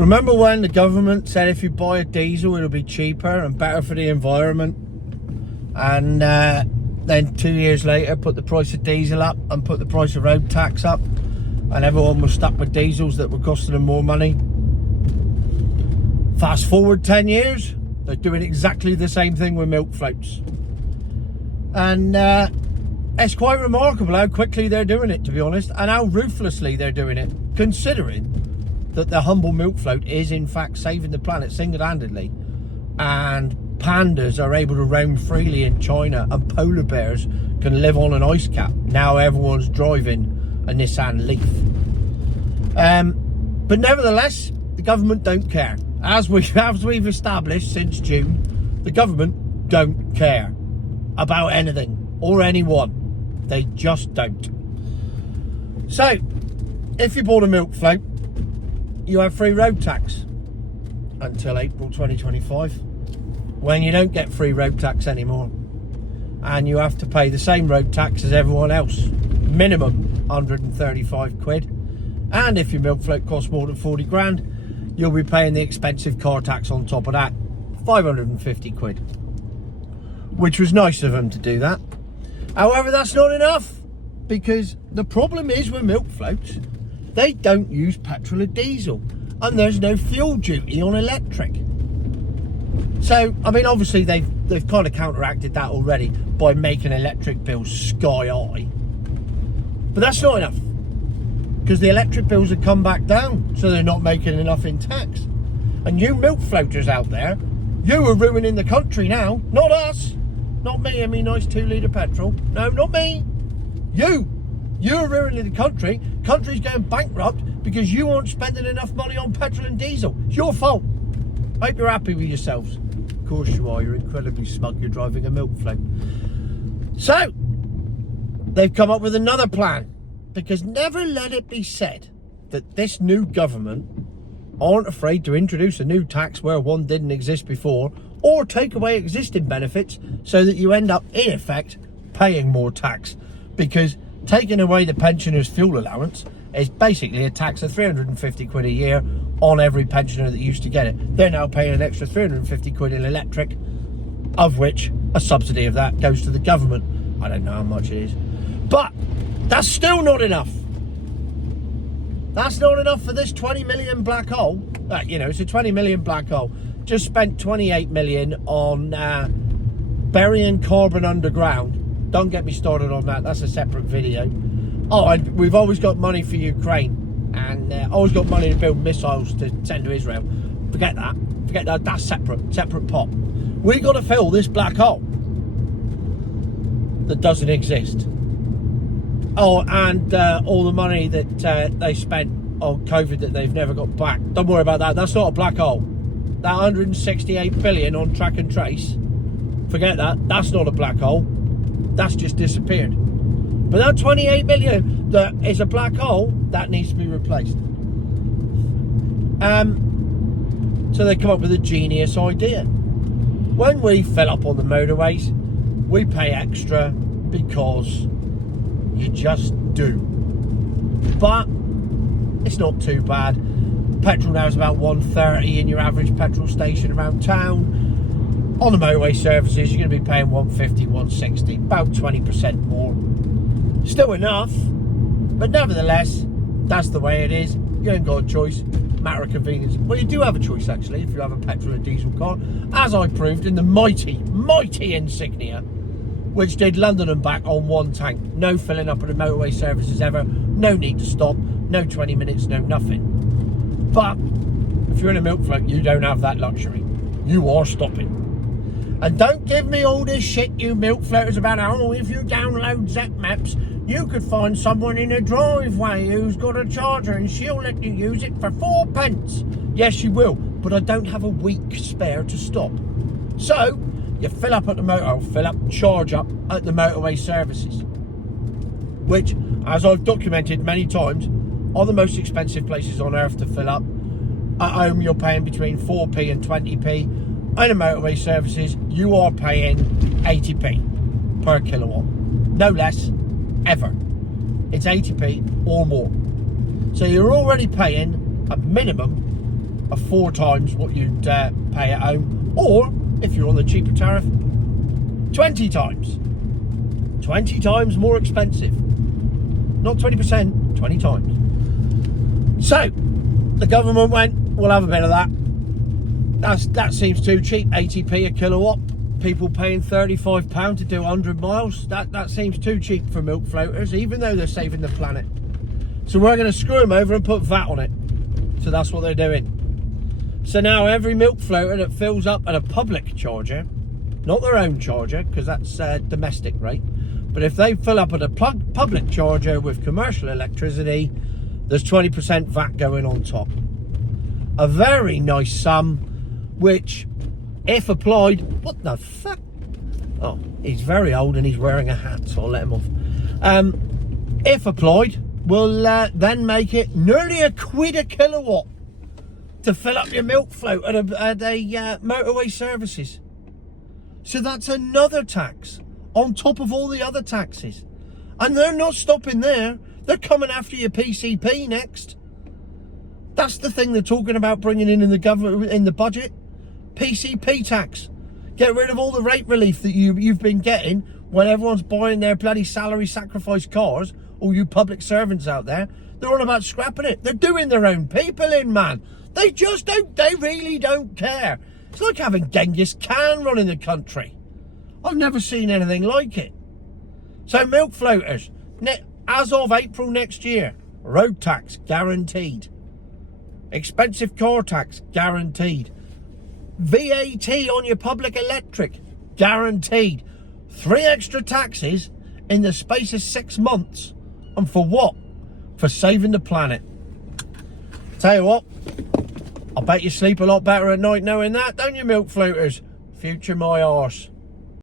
Remember when the government said if you buy a diesel it'll be cheaper and better for the environment? And then 2 years later put the price of diesel up and put the price of road tax up, and everyone was stuck with diesels that were costing them more money. Fast forward 10 years, they're doing exactly the same thing with milk floats. And it's quite remarkable how quickly they're doing it, to be honest, and how ruthlessly they're doing it, considering that the humble milk float is in fact saving the planet single-handedly, and pandas are able to roam freely in China, and polar bears can live on an ice cap. Now everyone's driving a Nissan Leaf. But nevertheless, the government don't care. As we've established since June, the government don't care about anything or anyone. They just don't. So, if you bought a milk float, you have free road tax until April 2025, when you don't get free road tax anymore, and you have to pay the same road tax as everyone else, minimum 135 quid, and if your milk float costs more than 40 grand, you'll be paying the expensive car tax on top of that, 550 quid, which was nice of them to do that. However, that's not enough, because the problem is with milk floats, they don't use petrol or diesel, and there's no fuel duty on electric. So, I mean, obviously they've kind of counteracted that already by making electric bills sky high, but that's not enough, because the electric bills have come back down, so they're not making enough in tax. And you milk floaters out there, you are ruining the country now, not us. Not me and me nice 2-litre petrol. No, not me. You're ruining the country. Country's going bankrupt because you aren't spending enough money on petrol and diesel. It's your fault. Hope you're happy with yourselves. Of course you are. You're incredibly smug. You're driving a milk float. So, they've come up with another plan. Because never let it be said that this new government aren't afraid to introduce a new tax where one didn't exist before, or take away existing benefits so that you end up, in effect, paying more tax. Because taking away the pensioners' fuel allowance is basically a tax of 350 quid a year on every pensioner that used to get it. They're now paying an extra 350 quid in electric, of which a subsidy of that goes to the government. I don't know how much it is. But that's still not enough. That's not enough for this 20 million black hole. It's a 20 million black hole. Just spent 28 million on burying carbon underground. Don't get me started on that. That's a separate video. Oh, and we've always got money for Ukraine, and always got money to build missiles to send to Israel. Forget that. Forget that. That's separate pot. We got to fill this black hole that doesn't exist. Oh, and all the money that they spent on COVID that they've never got back. Don't worry about that. That's not a black hole. That 168 billion on track and trace, forget that. That's not a black hole. That's just disappeared. But that 28 billion that is a black hole, that needs to be replaced. So they come up with a genius idea. When we fill up on the motorways, we pay extra because you just do. But it's not too bad. Petrol now is about 130 in your average petrol station around town. On the motorway services, you're going to be paying 150, 160, about 20% more. Still enough, but nevertheless, that's the way it is. You ain't got a choice. Matter of convenience. Well, you do have a choice, actually, if you have a petrol or diesel car, as I proved in the mighty Insignia, which did London and back on one tank. No filling up at the motorway services ever. No need to stop. No 20 minutes, no nothing. But if you're in a milk float, you don't have that luxury. You are stopping. And don't give me all this shit, you milk floaters, about, oh, if you download Zep Maps, you could find someone in a driveway who's got a charger and she'll let you use it for 4 pence. Yes, she will, but I don't have a week spare to stop. So, you fill up at the charge up at the motorway services, which, as I've documented many times, are the most expensive places on earth to fill up. At home, you're paying between 4p and 20p. In the motorway services, you are paying 80p per kilowatt. No less, ever. It's 80p or more. So you're already paying a minimum of 4 times what you'd pay at home, or if you're on the cheaper tariff, 20 times. 20 times more expensive. Not 20%, 20 times. So, the government went, we'll have a bit of that. That seems too cheap, 80p a kilowatt. People paying £35 to do 100 miles. That seems too cheap for milk floaters, even though they're saving the planet. So we're going to screw them over and put VAT on it. So that's what they're doing. So now every milk floater that fills up at a public charger, not their own charger, because that's domestic rate, but if they fill up at a public charger with commercial electricity, there's 20% VAT going on top. A very nice sum, which, if applied, what the fuck? Oh, he's very old and he's wearing a hat, so I'll let him off. If applied, will then make it nearly £1 a kilowatt to fill up your milk float at a motorway services. So that's another tax on top of all the other taxes. And they're not stopping there. They're coming after your PCP next. That's the thing they're talking about bringing in the government, in the budget. PCP tax. Get rid of all the rate relief that you've been getting when everyone's buying their bloody salary sacrifice cars. All you public servants out there, they're all about scrapping it. They're doing their own people in, man. They just don't, they really don't care. It's like having Genghis Khan running the country. I've never seen anything like it. So milk floaters, as of April next year, road tax guaranteed. Expensive car tax guaranteed. VAT on your public electric guaranteed. 3 extra taxes in the space of 6 months. And for what? For saving the planet. Tell you what, I bet you sleep a lot better at night knowing that, don't you, milk floaters? Future my arse.